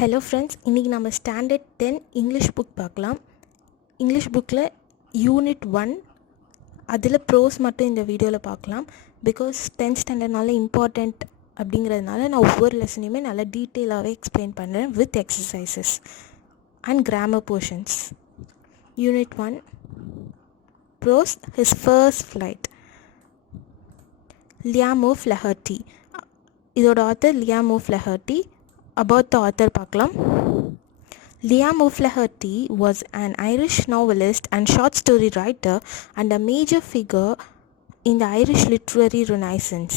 Hello friends, இன்றைக்கி நம்ம standard 10 English book பார்க்கலாம். இங்கிலீஷ் புக்கில் யூனிட் 1 அதில் ப்ரோஸ் மட்டும் இந்த வீடியோவில் பார்க்கலாம். பிகாஸ் 10th ஸ்டாண்டர்ட்னால இம்பார்ட்டண்ட் அப்படிங்கிறதுனால நான் ஒவ்வொரு லெசனையுமே நல்லா டீட்டெயிலாகவே எக்ஸ்பிளைன் பண்ணுறேன் with exercises and grammar portions. Unit 1 prose his first flight. Liam O'Flaherty, இதோட author Liam O'Flaherty. About the author பார்க்கலாம். Liam O'Flaherty was an Irish novelist and short story writer and a major figure in the Irish literary renaissance.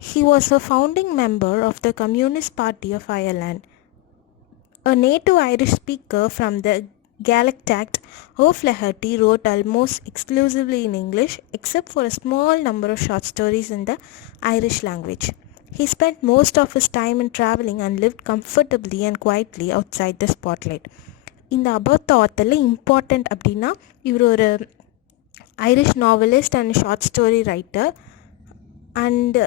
He was a founding member of the Communist Party of Ireland. A native Irish speaker from the Gaelic tract, O'Flaherty wrote almost exclusively in English except for a small number of short stories in the Irish language. He spent most of his time in traveling and lived comfortably and quietly outside the spotlight. இந்த about the ஆத்தரில் important அப்படின்னா இவர் ஒரு Irish novelist and short story writer. And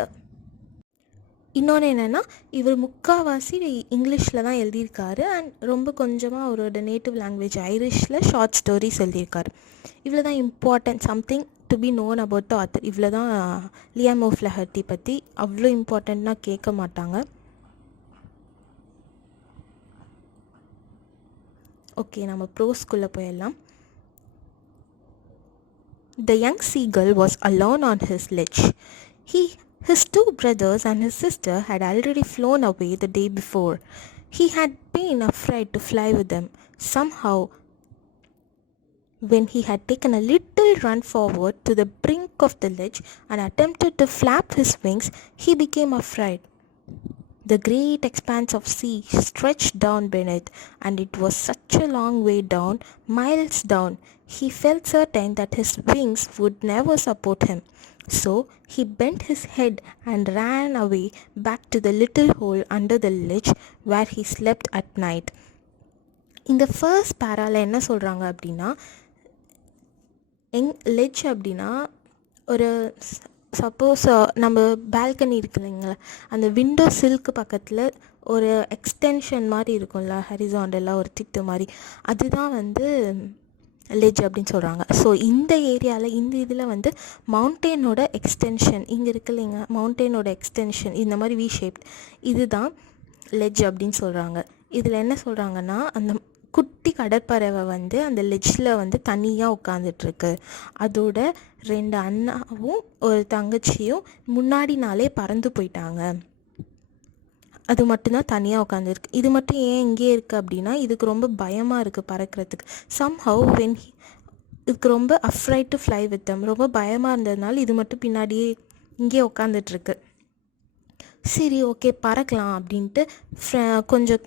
இன்னொன்று என்னென்னா இவர் முக்கால்வாசி இங்கிலீஷில் தான் எழுதியிருக்காரு அண்ட் ரொம்ப கொஞ்சமாக அவரோட நேட்டிவ் லாங்குவேஜ் ஐரிஷில் ஷார்ட் ஸ்டோரிஸ் எழுதியிருக்காரு. இவ்வளோ தான் important something to be known about the author. இவ்வளோ தான் லியாம் ஓஃப்லஹர்ட்டி பற்றி. அவ்வளோ இம்பார்ட்டண்ட்னா கேட்க மாட்டாங்க. ஓகே, நம்ம ப்ரோஸ்குள்ளே போயிடலாம். The young seagull was alone on his ledge. His two brothers and his sister had already flown away the day before. He had been afraid to fly with them. Somehow, when he had taken a little run forward to the brink of the ledge and attempted to flap his wings, he became afraid. The great expanse of sea stretched down beneath, and it was such a long way down, miles down. He felt certain that his wings would never support him. So he bent his head and ran away back to the little hole under the ledge where he slept at night. இந்த first பேரால என்ன சொல்கிறாங்க அப்படின்னா, ledge அப்படின்னா ஒரு suppose நம்ம balcony இருக்கு இல்லைங்களா, அந்த விண்டோ சில்க்கு பக்கத்தில் ஒரு எக்ஸ்டென்ஷன் மாதிரி இருக்கும்ல, ஹரிசாண்டலாக ஒரு திட்டு மாதிரி, அதுதான் வந்து லெட்ஜ் அப்படின்னு சொல்கிறாங்க. ஸோ இந்த ஏரியாவில் இந்த இதில் வந்து மவுண்டெயினோட எக்ஸ்டென்ஷன் இங்கே இருக்கு இல்லைங்க, மவுண்டெயினோட எக்ஸ்டென்ஷன் இந்த மாதிரி வி ஷேப், இதுதான் லெட்ஜ் அப்படின்னு சொல்கிறாங்க. இதில் என்ன சொல்கிறாங்கன்னா, அந்த குட்டி கடற்பறவை வந்து அந்த லெட்ஜில் வந்து தனியாக உட்காந்துட்ருக்கு. அதோட 2 அண்ணாவும் ஒரு தங்கச்சியும் முன்னாடி நாளே பறந்து போயிட்டாங்க. அது மட்டும்தான் தனியாக உட்காந்துருக்கு. இது மட்டும் ஏன் இங்கே இருக்குது அப்படின்னா, இதுக்கு ரொம்ப பயமாக இருக்குது பறக்கிறதுக்கு. சம்ஹவ் வென் இதுக்கு ரொம்ப afraid to fly with them, ரொம்ப பயமாக இருந்ததுனால இது மட்டும் பின்னாடியே இங்கே உட்காந்துட்ருக்கு. சரி, ஓகே பறக்கலாம் அப்படின்ட்டு கொஞ்சம்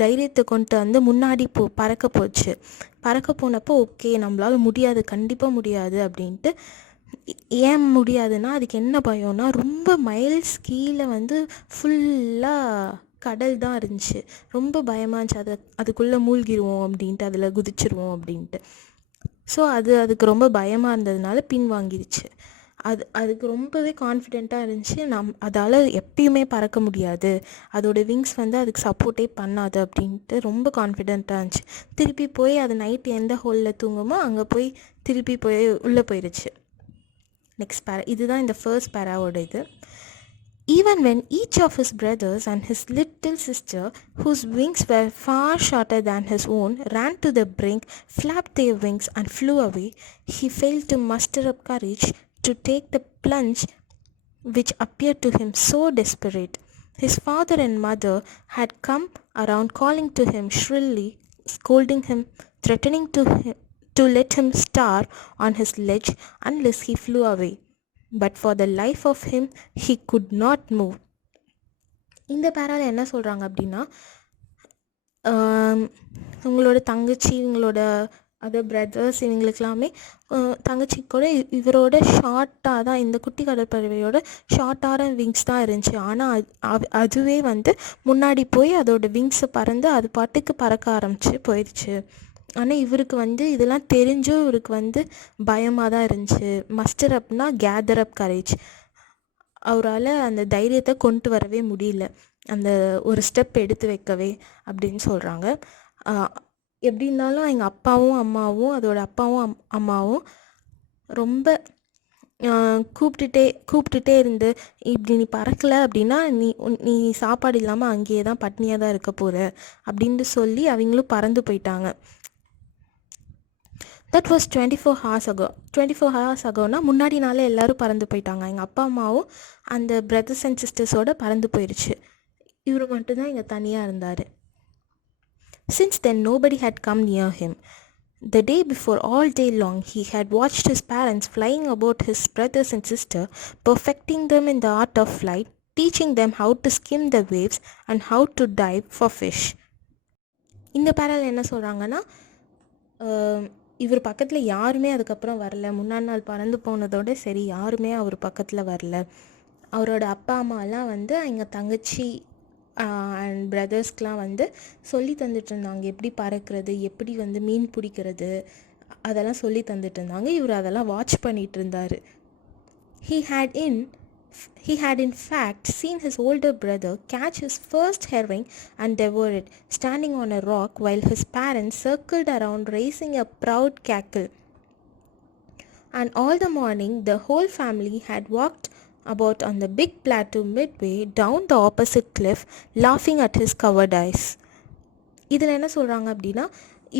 தைரியத்தை கொண்டு வந்து முன்னாடி பறக்க போனப்போ ஓகே நம்மளால் முடியாது, கண்டிப்பாக முடியாது அப்படின்ட்டு. ஏன் முடியாதுன்னா அதுக்கு என்ன பயம்னா, ரொம்ப மைல்ஸ் கீழே வந்து ஃபுல்லாக கடல் தான் இருந்துச்சு. ரொம்ப பயமாக இருந்துச்சு, அதுக்குள்ளே மூழ்கிடுவோம் அப்படின்ட்டு, அதில் குதிச்சிருவோம் அப்படின்ட்டு. ஸோ அதுக்கு ரொம்ப பயமாக இருந்ததுனால பின்வாங்கிடுச்சு. அதுக்கு ரொம்பவே கான்ஃபிடெண்ட்டாக இருந்துச்சு, அதால் எப்பயுமே பறக்க முடியாது, அதோட விங்ஸ் வந்து அதுக்கு சப்போர்ட்டே பண்ணாது அப்படின்ட்டு ரொம்ப கான்ஃபிடெண்ட்டாக இருந்துச்சு. திருப்பி போய் அது நைட்டு எந்த ஹோலில் தூங்குமோ அங்கே போய் திருப்பி உள்ளே போயிடுச்சு. நெக்ஸ்ட் பேரா, இதுதான் இந்த ஃபர்ஸ்ட் பேராவோட இது. Even when each of his brothers and his little sister, whose wings were far shorter than his own, ran to the brink, flapped their wings and flew away, he failed to muster up courage to take the plunge which appeared to him so desperate. His father and mother had come around calling to him shrilly, scolding him, threatening to let him starve on his ledge unless he flew away. But for the life of him, he could not move. இந்த பேரால என்ன சொல்கிறாங்க அப்படின்னா, உங்களோட தங்கச்சி, இவங்களோட other brothers, இவங்களுக்கெல்லாமே தங்கச்சி கூட இவரோட ஷார்ட்டாக தான், இந்த குட்டி கடற்பறவையோட ஷார்ட்டான விங்ஸ் தான் இருந்துச்சு. ஆனால் அதுவே வந்து முன்னாடி போய் அதோட விங்ஸை பறந்து அது பாட்டுக்கு பறக்க ஆரம்பிச்சு போயிடுச்சு. ஆனால் இவருக்கு வந்து இதெல்லாம் தெரிஞ்சும் இவருக்கு வந்து பயமாக தான் இருந்துச்சு. மஸ்டர் அப்னா கேதர் அப் கரேஜ், அவரால் அந்த தைரியத்தை கொண்டு வரவே முடியல. அந்த ஒரு ஸ்டெப் எடுத்து வைக்கவே அப்படின்னு சொல்கிறாங்க. எப்படி இருந்தாலும் எங்கள் அப்பாவும் அம்மாவும் அதோட அப்பாவும் அம்மாவும் ரொம்ப கூப்பிட்டுட்டே இருந்து, இப்படி நீ பறக்கலை அப்படின்னா நீ சாப்பாடு இல்லாமல் அங்கேயே தான் பட்னியாக தான் இருக்க போகிற அப்படின்ட்டு சொல்லி அவங்களும் பறந்து போயிட்டாங்க. That was 24 hours ago. 24 hours agoனா முன்னாடி நாளே எல்லோரும் பறந்து போயிட்டாங்க. எங்கள் அப்பா அம்மாவும் அந்த பிரதர்ஸ் அண்ட் சிஸ்டர்ஸோடு பறந்து போயிடுச்சு. இவர் மட்டும்தான் இங்கே தனியாக இருந்தார். Since then nobody had come near him. The day before, all day long, he had watched his parents flying about his brothers and sister, perfecting them in the art of flight, teaching them how to skim the waves and how to dive for fish. இந்த பேரால் என்ன சொல்கிறாங்கன்னா, இவர் பக்கத்தில் யாருமே அதுக்கப்புறம் வரல. முன்னாடி நாள் பறந்து போனதோட சரி, யாருமே அவர் பக்கத்தில் வரல. அவரோட அப்பா அம்மாலாம் வந்து எங்கள் தங்கச்சி அண்ட் பிரதர்ஸ்க்கெலாம் வந்து சொல்லி தந்துட்டு இருந்தாங்க, எப்படி பறக்கிறது, எப்படி வந்து மீன் பிடிக்கிறது, அதெல்லாம் சொல்லி தந்துட்டு இருந்தாங்க. இவர் அதெல்லாம் வாட்ச் பண்ணிகிட்டு இருந்தார். He had in fact seen his older brother catch his first herring and devour it, standing on a rock while his parents circled around raising a proud cackle. And all the morning the whole family had walked about on the big plateau midway down the opposite cliff, laughing at his cowardice. இதில் என்ன சொல்கிறாங்க அப்படின்னா,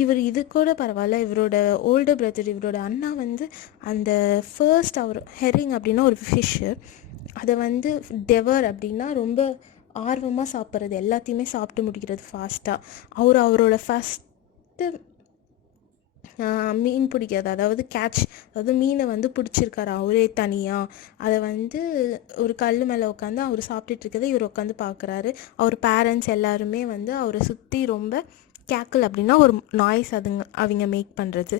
இவர் இது கூட பரவாயில்ல, இவரோட older brother, இவரோட அண்ணா வந்து அந்த ஃபர்ஸ்ட் அவர் ஹெரிங் அப்படின்னா ஒரு ஃபிஷ்ஷு, அதை வந்து டெவர் அப்படின்னா ரொம்ப ஆர்வமாக சாப்பிட்றது, எல்லாத்தையுமே சாப்பிட்டு முடிக்கிறது ஃபாஸ்ட்டாக. அவரோட ஃபஸ்ட்டு மீன் பிடிக்கிறது, அதாவது கேட்ச், அதாவது மீனை வந்து பிடிச்சிருக்காரு அவரே தனியாக. அதை வந்து ஒரு கல் மேலே உட்காந்து அவர் சாப்பிட்டுட்டு இருக்கிறத இவர் உட்காந்து பார்க்குறாரு. அவர் பேரண்ட்ஸ் எல்லாருமே வந்து அவரை சுற்றி ரொம்ப கேக்கிள் அப்படின்னா ஒரு நாய்ஸ் அவங்க மேக் பண்ணுறது.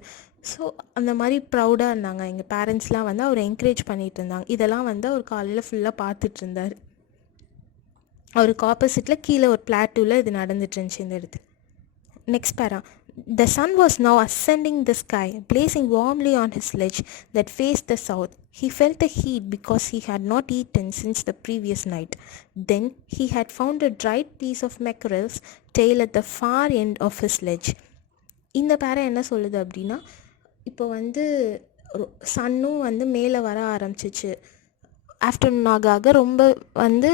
ஸோ அந்த மாதிரி ப்ரௌடாக இருந்தாங்க. எங்கள் பேரண்ட்ஸ்லாம் வந்து அவரை என்கரேஜ் பண்ணிகிட்டு இருந்தாங்க. இதெல்லாம் வந்து அவர் காலையில் ஃபுல்லாக பார்த்துட்டு இருந்தார். அவருக்கு ஆப்போசிட்டில் கீழே ஒரு பிளாட்டூவில் இது நடந்துட்டு இருந்துச்சு இந்த இடத்துல. நெக்ஸ்ட் பேரா. The sun was now ascending the sky, blazing warmly on his ledge that faced the south. He felt the heat because he had not eaten since the previous night. Then he had found a dried piece of mackerel's tail at the far end of his ledge. இந்த பேரை என்ன சொல்லுது அப்படின்னா, இப்போ வந்து சன்னும் வந்து மேலே வர ஆரம்பிச்சிச்சு. ஆஃப்டர்நூன் ஆக ரொம்ப வந்து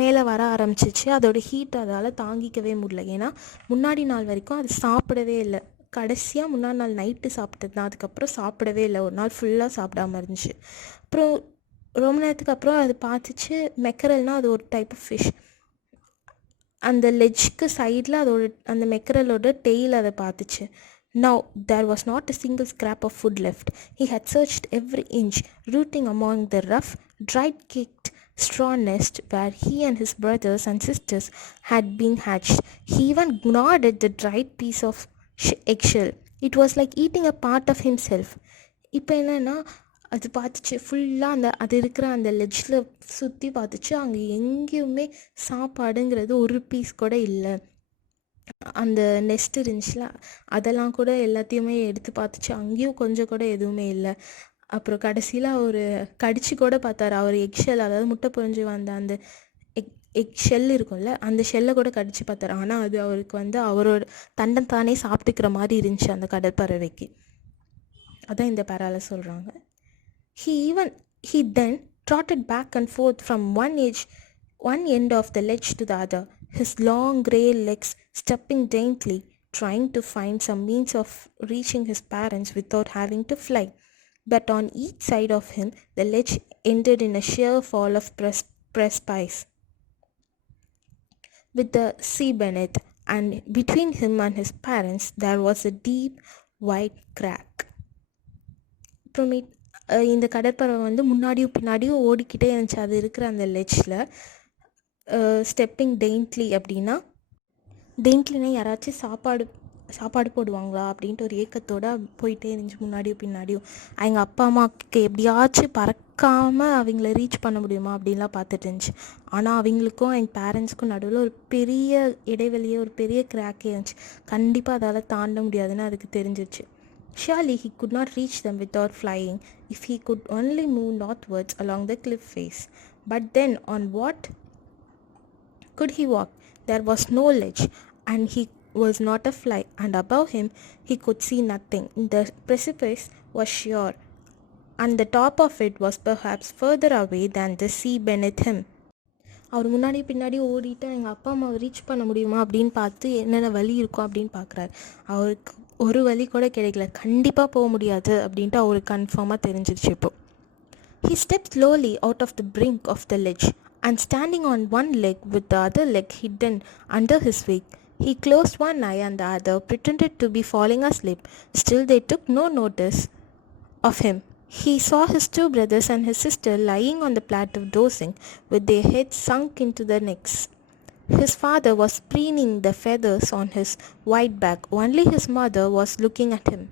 மேலே வர ஆரம்பிச்சிச்சு. அதோட ஹீட் அதால் தாங்கிக்கவே முடியல. ஏன்னா முன்னாடி நாள் வரைக்கும் அது சாப்பிடவே இல்லை. கடைசியாக முன்னாடி நாள் நைட்டு சாப்பிட்டது தான். அதுக்கப்புறம் சாப்பிடவே இல்லை. ஒரு நாள் ஃபுல்லாக சாப்பிடாமல் இருந்துச்சு. அப்புறம் ரொம்ப நேரத்துக்கு அப்புறம் அது பார்த்துச்சு, மெக்கரல்னால் அது ஒரு டைப் ஆஃப் ஃபிஷ். அந்த லெஜ்க்கு சைடில் அதோட அந்த மெக்கரலோட டெய்ல் அதை பார்த்துச்சு. Now there was not a single scrap of food left. He had searched every inch, rooting among the rough, dried-caked straw nest where he and his brothers and sisters had been hatched. He even gnawed at the dried piece of eggshell. It was like eating a part of himself. இப்போ என்னென்னா, அது பார்த்துச்சு ஃபுல்லாக அது இருக்கிற அந்த லெஜ்ஜில் சுற்றி பார்த்துச்சு. அங்கே எங்கேயுமே சாப்பாடுங்கிறது ஒரு பீஸ் கூட இல்லை. அந்த நெஸ்ட் இருந்துச்சுல, அதெல்லாம் கூட எல்லாத்தையுமே எடுத்து பார்த்துச்சு. அங்கேயும் கொஞ்சம் கூட எதுவுமே இல்லை. அப்புறம் கடைசியில் அவர் கடிச்சு கூட பார்த்தாரு. அவர் எக்ஷெல், அதாவது முட்டை பொறிஞ்சு வந்த அந்த எக் ஷெல் இருக்கும்ல, அந்த ஷெல்லை கூட கடிச்சு பார்த்தாரு. ஆனால் அது அவருக்கு வந்து அவரோட தன்னைத்தானே சாப்பிட்டுக்கிற மாதிரி இருந்துச்சு அந்த கடற்பறவைக்கு. அதான் இந்த பேரால சொல்கிறாங்க. He then trotted back and forth from one end of the ledge to the other, his long grey legs stepping daintily, trying to find some means of reaching his parents without having to fly. But on each side of him, the ledge ended in a sheer fall of precipice, with the sea beneath, and between him and his parents there was a deep, wide crack. இந்த கடற்பறவை வந்து முன்னாடியும் பின்னாடியும் ஓடிக்கிட்டே இருந்துச்சு. அது இருக்கிற அந்த லெட்ஜில் stepping டெயின்ட்லி அப்படின்னா, டெயின்ட்லினா யாராச்சும் சாப்பாடு போடுவாங்களா அப்படின்ட்டு ஒரு ஏக்கத்தோடு போயிட்டே இருந்துச்சு முன்னாடியும் பின்னாடியும். எங்கள் அப்பா அம்மாவுக்கு எப்படியாச்சும் பறக்காமல் அவங்கள ரீச் பண்ண முடியுமா அப்படின்லாம் பார்த்துட்டு இருந்துச்சு. ஆனால் அவங்களுக்கும் எங்கள் பேரண்ட்ஸுக்கும் நடுவில் ஒரு பெரிய இடைவெளியே, ஒரு பெரிய கிராக்கே இருந்துச்சு. கண்டிப்பாக அதால் தாண்ட முடியாதுன்னு அதுக்கு தெரிஞ்சிருச்சு. Surely he could not reach them without flying if he could only move northwards along the cliff face. But then on what Could he walk? There was no ledge, and he was not a fly, and above him he could see nothing. The precipice was sure, and the top of it was perhaps further away than the sea beneath him. அவர் முன்னாடி பின்னாடி ஓடிட்டு எங்கள் அப்பா அம்மாவை reach பண்ண முடியுமா அப்படின்னு பார்த்து என்னென்ன வழி இருக்கும் அப்படின்னு பார்க்குறாரு. அவருக்கு ஒரு வழி கூட கிடைக்கல. கண்டிப்பாக போக முடியாது அப்படின்ட்டு அவருக்கு கன்ஃபார்மாக தெரிஞ்சிருச்சு இப்போ. He stepped slowly out of the brink of the ledge, and standing on one leg with the other leg hidden under his wing, he closed one eye and the other pretended to be falling asleep. Still they took no notice of him. He saw his two brothers and his sister lying on the plateau dozing, with their heads sunk into their necks. His father was preening the feathers on his white back. Only his mother was looking at him.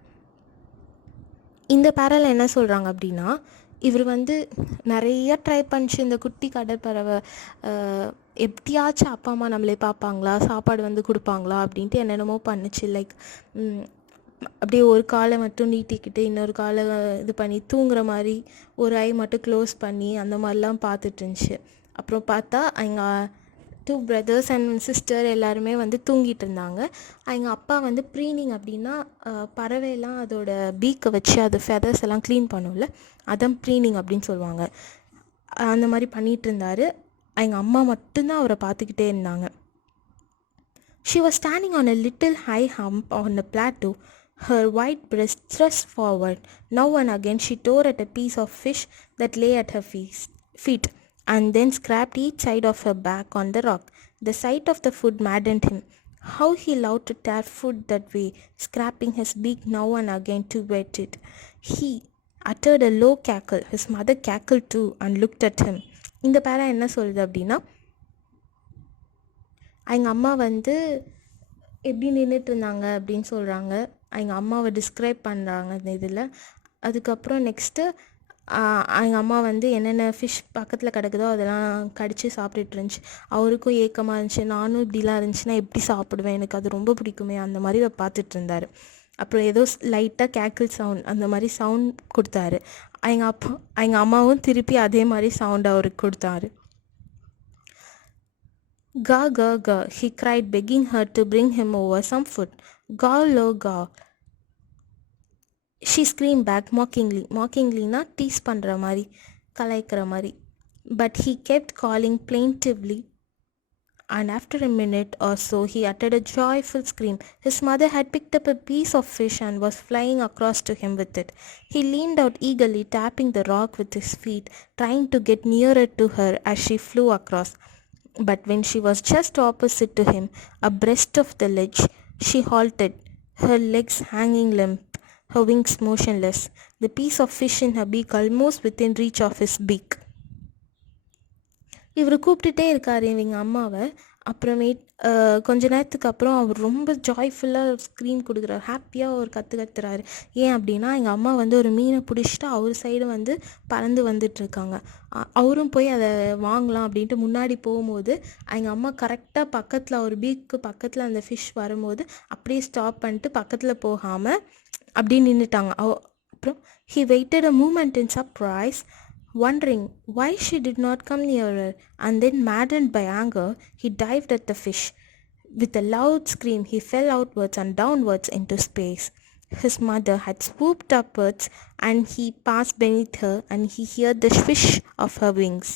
இந்த பேரல என்ன சொல்கிறாங்க அப்படின்னா, இவர் நிறைய try பண்ணிச்சு. இந்த குட்டி கடற்பறவை எப்படியாச்சும் அப்பா அம்மா நம்மளே பார்ப்பாங்களா, சாப்பாடு கொடுப்பாங்களா அப்படின்ட்டு என்னென்னமோ பண்ணுச்சு. லைக் அப்படியே ஒரு காலை மட்டும் நீட்டிக்கிட்டு இன்னொரு காலை இது பண்ணி தூங்குற மாதிரி, ஒரு ஐ மட்டும் க்ளோஸ் பண்ணி அந்த மாதிரிலாம் பார்த்துட்டு இருந்துச்சு. அப்புறம் பார்த்தா எங்கள் டூ பிரதர்ஸ் அண்ட் சிஸ்டர் எல்லாருமே தூங்கிட்டு இருந்தாங்க. எங்கள் அப்பா ப்ரீனிங் அப்படின்னா பறவைலாம் அதோட பீக்கை வச்சு அது ஃபெதர்ஸ் எல்லாம் க்ளீன் பண்ணும்ல, அதான் ப்ரீனிங் அப்படின்னு சொல்லுவாங்க. அந்த மாதிரி பண்ணிகிட்டு இருந்தார். எங்கள் அம்மா மட்டும்தான் அவரை பார்த்துக்கிட்டே இருந்தாங்க. She was standing on a little high hump on the plateau, her white breast thrust forward. Now and again she tore at a piece of fish that lay at her feet, and then scraped each side of her back on the rock. The sight of the food maddened him. How he loved to tear food that way, scraping his beak now and again to wet it. He uttered a low cackle. His mother cackled too and looked at him. இந்த பேரா என்ன சொல்லுது அப்படின்னா, எங்கள் அம்மா எப்படி நின்றுட்டு இருந்தாங்க அப்படின்னு சொல்கிறாங்க. எங்கள் அம்மாவை டிஸ்கிரைப் பண்ணுறாங்க இந்த இதில். அதுக்கப்புறம் நெக்ஸ்ட்டு எங்கள் அம்மா என்னென்ன ஃபிஷ் பக்கத்தில் கிடக்குதோ அதெல்லாம் கடித்து சாப்பிட்டுட்டு இருந்துச்சு. அவருக்கும் ஏக்கமாக இருந்துச்சு, நானும் இப்படிலாம் இருந்துச்சுன்னா எப்படி சாப்பிடுவேன், எனக்கு அது ரொம்ப பிடிக்குமே, அந்த மாதிரி பார்த்துட்டு இருந்தார். அப்புறம் ஏதோ லைட்டாக கேக்கிள் சவுண்ட் அந்த மாதிரி சவுண்ட் கொடுத்தாரு. எங்கள் அம்மாவும் திருப்பி அதே மாதிரி சவுண்ட் அவருக்கு கொடுத்தாரு. "Ga, ga, ga," he cried, begging her to bring him over some food. "Gaw, lo, gaw," she screamed back mockingly. Mockingly-na tease பண்ணுற மாதிரி, கலாய்க்கிற மாதிரி. But he kept calling plaintively, and after a minute or so he uttered a joyful scream. His mother had picked up a piece of fish and was flying across to him with it. He leaned out eagerly, tapping the rock with his feet, trying to get nearer to her as she flew across. But when she was just opposite to him, abreast of the ledge, she halted, her legs hanging limp, her wings motionless, the piece of fish in her beak almost within reach of his beak. இவர் கூப்பிட்டுட்டே இருக்கார் இவங்க அம்மாவை. அப்புறமேட் கொஞ்ச நேரத்துக்கு அப்புறம் அவர் ரொம்ப ஜாய்ஃபுல்லாக scream கொடுக்குறாரு, ஹாப்பியாக ஒரு கத்துறாரு. ஏன் அப்படின்னா எங்கள் அம்மா ஒரு மீனை பிடிச்சிட்டு அவர் சைடு பறந்து வந்துட்டுருக்காங்க. அவரும் போய் அதை வாங்கலாம் அப்படின்ட்டு முன்னாடி போகும்போது எங்கள் அம்மா கரெக்டாக பக்கத்தில் ஒரு பீக்கு பக்கத்தில் அந்த ஃபிஷ் வரும்போது அப்படியே ஸ்டாப் பண்ணிட்டு பக்கத்தில் போகாமல் அப்படியே நின்றுட்டாங்க. அப்புறம் he waited a moment in surprise, wondering why she did not come nearer, and then maddened by anger he dived at the fish. With a loud scream he fell outwards and downwards into space. His mother had swooped upwards and he passed beneath her, and he heard the swish of her wings.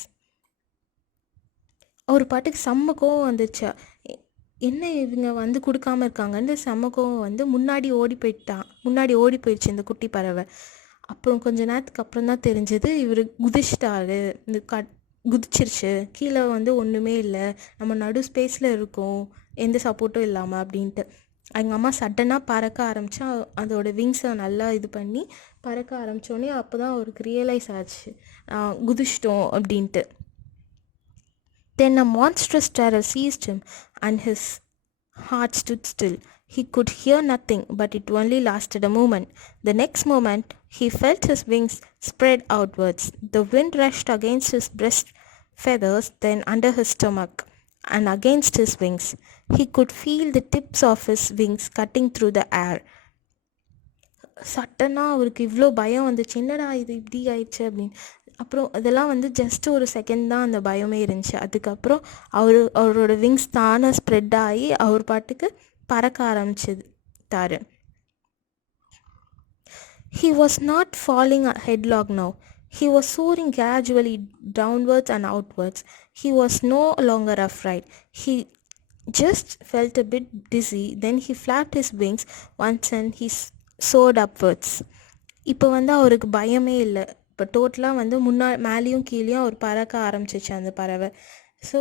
ஒரு பாட்டுக்கு செம்ம கோவம் வந்துச்சு. என்ன இவங்க கொடுக்காம இருக்காங்கன்னு செம்ம கோவம் முன்னாடி ஓடி போயிடுச்சு இந்த குட்டி பறவை. அப்புறம் கொஞ்ச நேரத்துக்கு அப்புறம் தான் தெரிஞ்சது இவர் குதிச்சிட்டாரு, இந்த குதிச்சிருச்சு, கீழே ஒன்றுமே இல்லை, நம்ம நடு ஸ்பேஸில் இருக்கோம், எந்த சப்போர்ட்டும் இல்லாமல் அப்படின்ட்டு. எங்கள் அம்மா சடனாக பறக்க ஆரம்பித்தா அதோட விங்ஸை நல்லா இது பண்ணி பறக்க ஆரம்பித்தோடனே அப்போ தான் அவருக்கு ரியலைஸ் ஆச்சு குதிச்சிட்டோம் அப்படின்ட்டு. Then a monstrous terror seized him and his heart stood still. He could hear nothing, but it only lasted a moment. The next moment he felt his wings spread outwards. The wind rushed against his breast feathers, then under his stomach and against his wings. He could feel the tips of his wings cutting through the air. சட்டனாக அவருக்கு இவ்வளோ பயம் வந்துச்சு, என்னடா இது இப்படி ஆயிடுச்சு அப்படின்னு. அப்புறம் அதெல்லாம் வந்து ஜஸ்ட் ஒரு செகண்ட் தான் அந்த பயமே இருந்துச்சு. அதுக்கப்புறம் அவரோட விங்ஸ் தானே ஸ்ப்ரெட் ஆகி அவர் பாட்டுக்கு பறக்க ஆரம்பிச்சிட்டாரு. He was not falling headlong now. He was soaring gradually downwards and outwards. He was no longer afraid. He just felt a bit dizzy. Then he flapped his wings once and he soared upwards. இப்போ வந்து அவருக்கு பயமே இல்லை. இப்போ டோட்டலாக வந்து மேலேயும் கீழேயும் அவர் பறக்க ஆரம்பிச்சிச்சு அந்த பறவை. ஸோ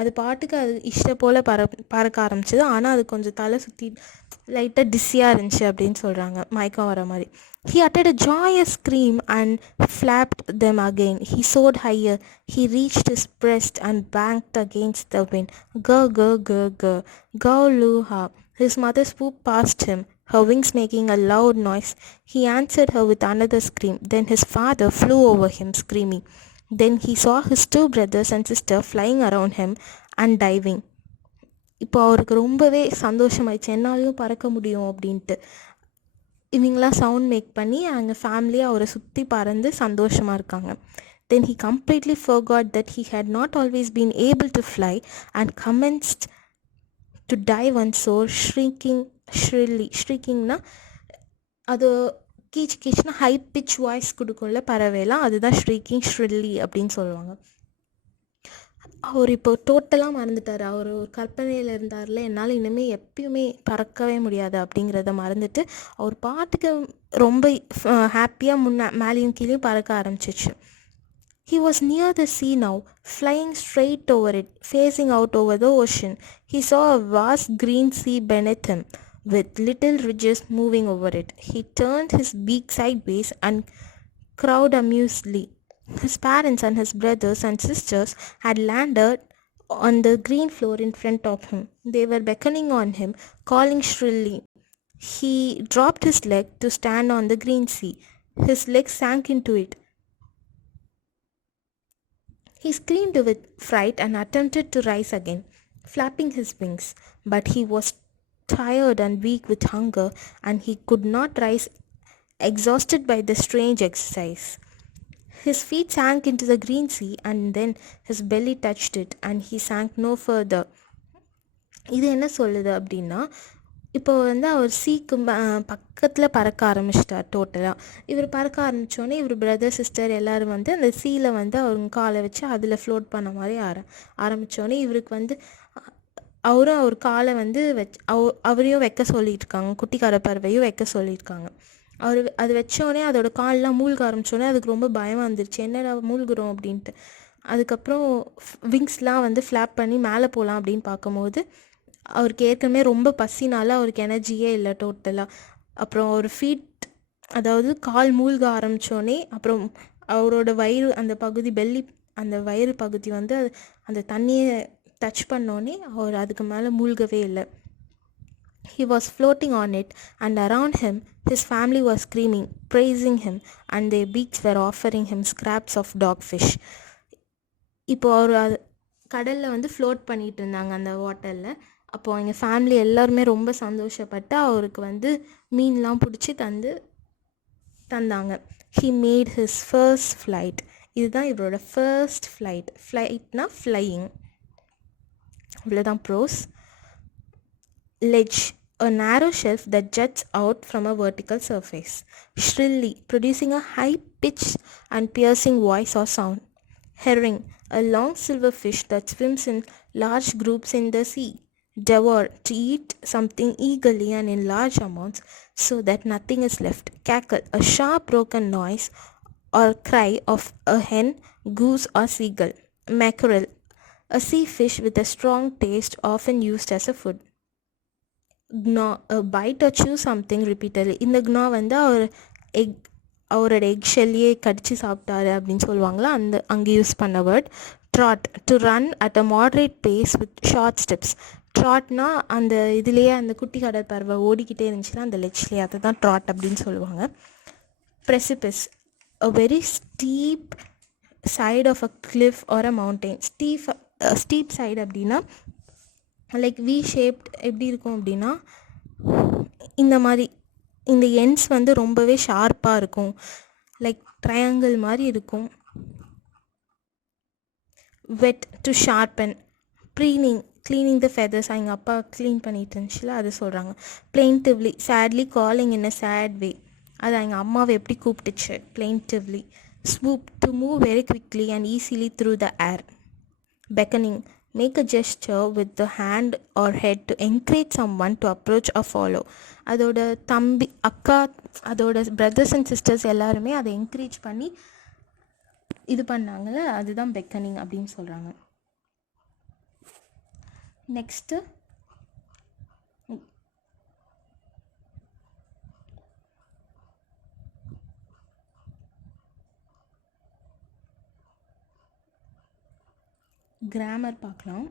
அது பாட்டுக்கு அது இஷ்டம் போல் பறக்க ஆரம்பிச்சிது. ஆனால் அது கொஞ்சம் தலை சுற்றி லைட்டாக டிஸ்ஸியாக இருந்துச்சு அப்படின்னு சொல்கிறாங்க, மயக்கம் வர மாதிரி. He uttered a joyous scream and flapped them again. He soared higher. He reached his breast and banked against the wind. Gur, gur, gur, gur. Gauluha. His mother swooped past him, her wings making a loud noise. He answered her with another scream. Then his father flew over him, screaming. Then he saw his two brothers and sister flying around him and diving. இப்போ அவருக்கு ரொம்பவே சந்தோஷமாயிடுச்சு, என்னாலையும் பறக்க முடியும் அப்படின்ட்டு. இவங்களாம் sound make பண்ணி அங்கே ஃபேமிலியாக அவரை சுற்றி பறந்து சந்தோஷமாக இருக்காங்க. Then he completely forgot that he had not always been able to fly and commenced to dive and soar, shrieking shrilly. Shriekingனா அது கீச்சுனா ஹை பிச் வாய்ஸ் கொடுக்கும்ல பறவைலாம், அதுதான் ஷ்ரீக்கிங் ஷ்ரில்லி அப்படின்னு சொல்லுவாங்க. அவர் இப்போ டோட்டலாக மறந்துட்டார். அவர் ஒரு கற்பனையில் இருந்தார்ல, என்னால் இனிமேல் எப்பயுமே பறக்கவே முடியாது அப்படிங்கிறத மறந்துட்டு அவர் பாட்டுக்கு ரொம்ப ஹாப்பியாக மேலேயும் கீழேயும் பறக்க ஆரம்பிச்சிச்சு. He was near the sea now, flying straight over it, facing out over the ocean. He saw a vast green sea beneath him, with little ridges moving over it. He turned his beak sideways and crowed amusedly. His parents and his brothers and sisters had landed on the green floor in front of him. They were beckoning on him, calling shrilly. He dropped his leg to stand on the green sea. His leg sank into it. He screamed with fright and attempted to rise again, flapping his wings. But he was tired and weak with hunger, and he could not rise, exhausted by the strange exercise. His feet sank into the green sea, and then his belly touched it, and he sank no further. இது என்ன சொல்லுது அப்படின்னா, இப்போ வந்து அவர் சீக்கு பக்கத்தில் பறக்க ஆரம்பிச்சிட்டார். டோட்டலாக இவர் பறக்க ஆரம்பித்தோடனே இவர் பிரதர் சிஸ்டர் எல்லோரும் வந்து அந்த சீல வந்து அவங்க காலை வச்சு அதில் ஃப்ளோட் பண்ண மாதிரி ஆரம்பித்தோடனே இவருக்கு வந்து அவரும் அவர் காலை வந்து அவரையும் வைக்க சொல்லியிருக்காங்க, குட்டிக்கார பறவையும் வைக்க சொல்லியிருக்காங்க. அது வச்சோடனே அதோட கால்லாம் மூழ்க ஆரம்பித்தோடனே அதுக்கு ரொம்ப பயம் வந்துருச்சு, என்னடா மூழ்கிறோம் அப்படின்ட்டு. அதுக்கப்புறம் விங்ஸ்லாம் வந்து ஃப்ளாப் பண்ணி மேலே போகலாம் அப்படின்னு பார்க்கும்போது அவருக்கு ஏற்கனவே ரொம்ப பசினால அவருக்கு எனர்ஜியே இல்லை டோட்டலாக. அப்புறம் ஒரு ஃபீட், அதாவது கால் மூழ்க ஆரம்பித்தோடனே அப்புறம் அவரோட வயிறு அந்த பகுதி, பெல்லி அந்த வயிறு பகுதி வந்து அந்த தண்ணியை டச் பண்ணோடனே அவர் அதுக்கு மேலே மூழ்கவே இல்லை. He was floating on it, and around him his family was screaming, praising him, and their beaks were offering him scraps of dogfish. இப்போ அவர் கடலில் வந்து ஃப்ளோட் பண்ணிகிட்டு இருந்தாங்க அந்த வாட்டரில். அப்போது எங்கள் ஃபேமிலி எல்லாருமே ரொம்ப சந்தோஷப்பட்டு அவருக்கு வந்து மீன்லாம் பிடிச்சி தந்தாங்க. He made his first flight. இதுதான் இவரோட ஃபர்ஸ்ட் ஃப்ளைட். ஃப்ளைட்னா ஃப்ளையிங். இவ்வளோதான் pros. Ledge, a narrow shelf that juts out from a vertical surface. Shrilly, producing a high-pitched and piercing voice or sound. Herring, a long silver fish that swims in large groups in the sea. Devour, to eat something eagerly and in large amounts so that nothing is left. Cackle, a sharp broken noise or cry of a hen, goose or seagull. Mackerel, a sea fish with a strong taste often used as a food. Gnaw, a bite or chew something repeatedly. இந்த gnaw வந்து அவரோட egg ஷெல்லியே கடிச்சு சாப்பிட்டாரு அப்படின்னு சொல்லுவாங்களா, அங்கே use பண்ண word. Trot, to run at a moderate pace with short steps. Trotனா அந்த இதுலேயே அந்த குட்டி கடற்பறவை ஓடிக்கிட்டே இருந்துச்சுன்னா அந்த லெட்ச்லேயே, அதை தான் ட்ராட் அப்படின்னு சொல்லுவாங்க. Precipice, a very steep side of a cliff or a mountain. Steep side அப்படின்னா லைக் வி ஷேப்ட் எப்படி இருக்கும் அப்படின்னா இந்த மாதிரி இந்த எண்ட்ஸ் வந்து ரொம்பவே ஷார்ப்பாக இருக்கும், லைக் ட்ரையாங்கிள் மாதிரி இருக்கும். wet to sharpen, preening cleaning the feathers. எங்கள் அப்பா க்ளீன் பண்ணிட்டு இருந்துச்சுல அது சொல்கிறாங்க. plaintively sadly calling in a sad way, அது எங்கள் அம்மாவை எப்படி கூப்பிட்டுச்சு plaintively. swoop to move very quickly and easily through the air. beckoning make a gesture with the hand or head to encourage someone to approach or follow. அதோட தம்பி அக்கா அதோட brothers and sisters எல்லாருமே அதை என்கரேஜ் பண்ணி இது பண்ணாங்கல்ல, அதுதான் beckoning அப்படின்னு சொல்கிறாங்க. நெக்ஸ்ட்டு கிராமர் பார்க்கலாம்.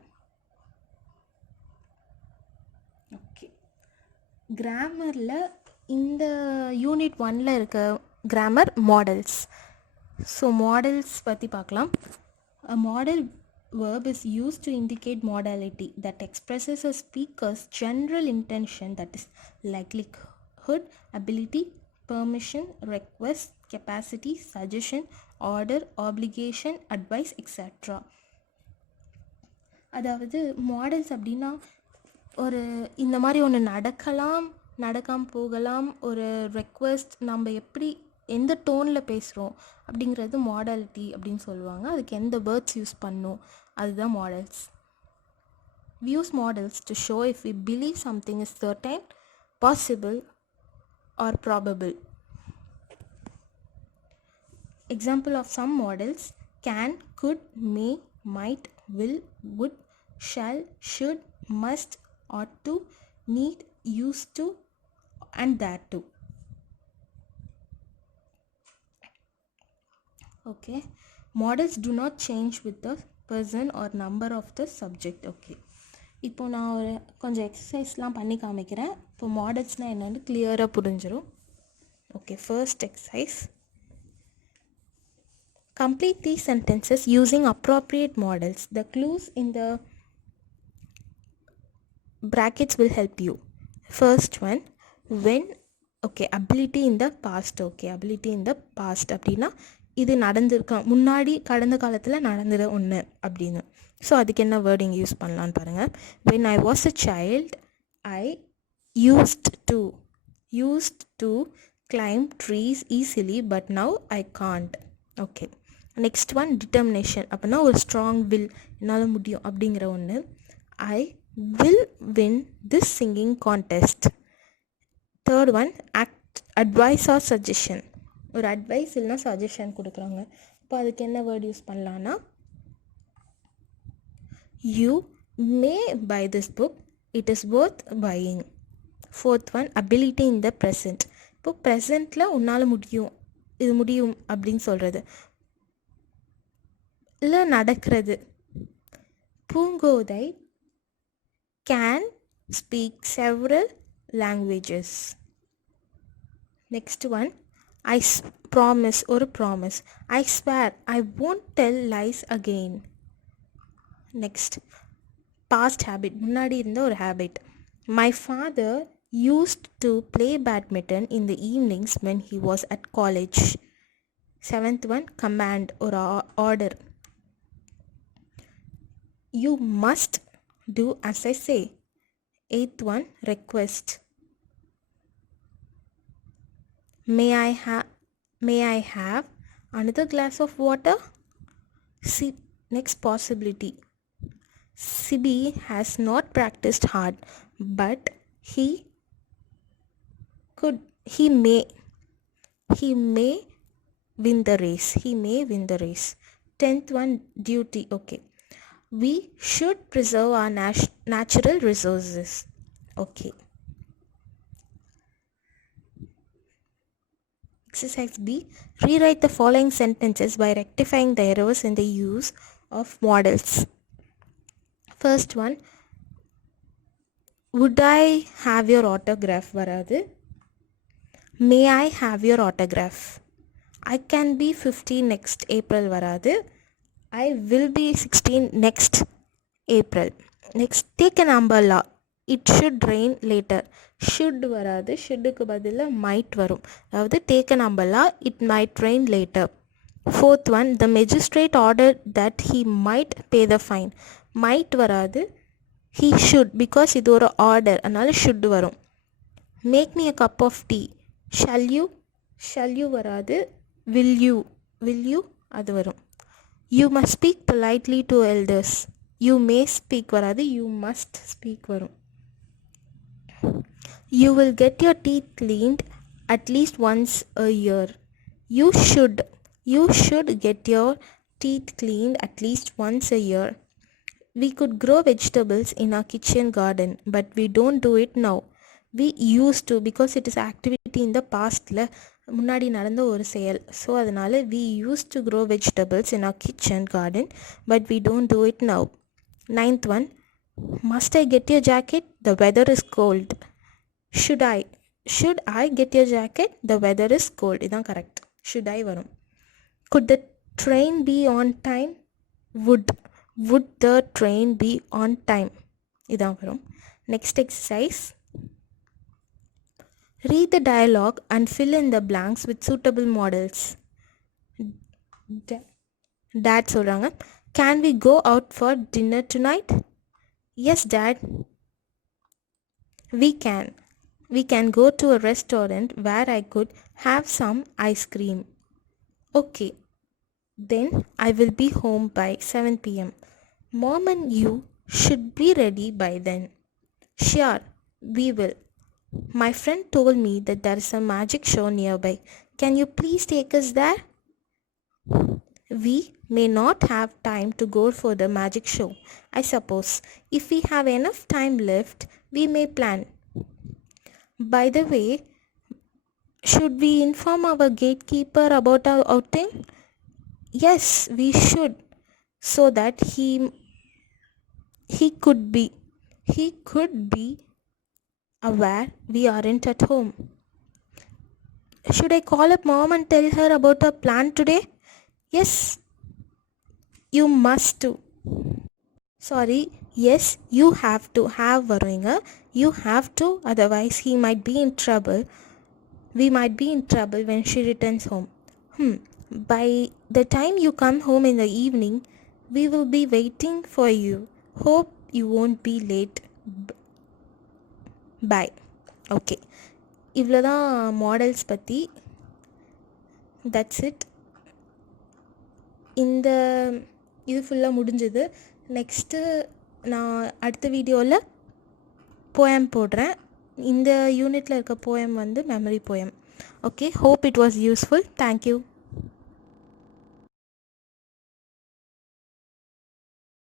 ஓகே, கிராமரில் இந்த யூனிட் 1ல் இருக்க கிராமர் மாடல்ஸ். ஸோ மாடல்ஸ் பற்றி பார்க்கலாம். A modal verb is used to indicate modality that expresses a speaker's general intention, that is likelihood, ability, permission, request, capacity, suggestion, order, obligation, advice, etc. அதாவது models அப்படின்னா ஒரு இந்த மாதிரி ஒன்று நடக்கலாம், நடக்காமல் போகலாம், ஒரு ரெக்வெஸ்ட் நம்ம எப்படி எந்த டோனில் பேசுகிறோம் அப்படிங்கிறது மாடாலிட்டி அப்படின்னு சொல்லுவாங்க. அதுக்கு எந்த வேர்ட்ஸ் யூஸ் பண்ணணும் அதுதான் models. we use models to show if we believe something is certain, possible or probable. Example of some models: can, could, may, might, will, would, shall, should, must, ought to, need, used to and that to. Okay, models do not change with the person or number of the subject. Okay, இப்போ நான் ஒரு கொஞ்சம் எக்ஸசைஸ்லாம் பண்ணி காமிக்கிறேன். இப்போ மாடல்ஸ்னால் என்னென்னு கிளியராக புரிஞ்சிடும். Okay, first exercise. complete these sentences using appropriate models. The clues in the brackets will help you. First one, when. Okay, ability in the past. Okay, ability in the past அப்படின்னா இது நடந்திருக்க முன்னாடி கடந்த காலத்தில் நடந்துட ஒன்று அப்படின்னு. ஸோ அதுக்கு என்ன வேர்டிங் யூஸ் பண்ணலான்னு பாருங்கள். when I was a child I used to climb trees easily but now I can't. Okay, next one determination. அப்படின்னா ஒரு ஸ்ட்ராங் வில், என்னால் முடியும் அப்படிங்கிற ஒன்று. I will win this singing contest. Third one advice or suggestion. ஒரு advice இல்லைனா suggestion கொடுக்குறாங்க. இப்போ அதுக்கு என்ன வேர்ட் யூஸ் பண்ணலான்னா you may buy this book, it is worth buying. Fourth one ability in the present. இப்போ ப்ரெசண்ட்டில் உன்னால் முடியும், இது முடியும் அப்படின்னு சொல்கிறது இல்லை நடக்கிறது. Poongothai can speak several languages. Next one, I promise or promise. I swear I won't tell lies again. Next, past habit, முன்னாடி இருந்த ஒரு habit. My father used to play badminton in the evenings when he was at college. Seventh one, command or order. You must do as I say. Eighth one, request. May I have another glass of water? Next, possibility. Sibi has not practiced hard, but he may win the race. He may win the race. 10th one, duty. Okay, we should preserve our natural resources. Okay. Exercise B. Rewrite the following sentences by rectifying the errors in the use of models. First one, would I have your autograph? Varadu. May I have your autograph? I can be 50 next April. Varadu. I will be 16 next April. Next, take an umbrella. It should rain later. should வராது, ஷுட்டுக்கு பதிலாக might வரும். அதாவது take an umbrella, it might rain later. Fourth one, the magistrate ordered that he might pay the fine. Might வராது, he should, because இது ஒரு order, அதனால should வரும். Make me a cup of tea. Shall you வராது, will you அது வரும். You must speak politely to elders. You may speak வராது, you must speak வரும். You will get your teeth cleaned at least once a year. You should get your teeth cleaned at least once a year. We could grow vegetables in our kitchen garden, but we don't do it now. We used to, because it is activity in the pastல முன்னாடி நடந்த ஒரு செயல். So அதனால் we used to grow vegetables in our kitchen garden, but we don't do it now. Ninth one, must I get your jacket? The weather is cold. Should I get your jacket? The weather is cold. இதான் correct. Should I வரும். Could the train be on time? Would the train be on time? இதான் வரும். Next exercise. Read the dialogue and fill in the blanks with suitable models. Dad சொல்றாங்க, can we go out for dinner tonight? Yes, Dad. We can go to a restaurant where I could have some ice cream. Okay, then I will be home by 7 p.m. Mom and you should be ready by then. Sure, we will. My friend told me that there is a magic show nearby. Can you please take us there? We may not have time to go for the magic show, I suppose. If we have enough time left, we may plan. By the way, should we inform our gatekeeper about our outing? Yes, we should, so that he could be aware we aren't at home. Should I call up Mom and tell her about our plan today? Yes, you must to. Sorry, yes, you have to. Have வருவீங்க. You have to, otherwise we might be in trouble when she returns home. By the time you come home in the evening, we will be waiting for you. Hope you won't be late. Bye. Okay, இவ்வளோதான் models பற்றி. That's it. இது ஃபுல்லாக முடிஞ்சது. Next நான் அடுத்த வீடியோவில் poem போடுறேன். இந்த யூனிட்டில் இருக்க போயம் வந்து memory poem. Okay, hope it was useful. Thank you.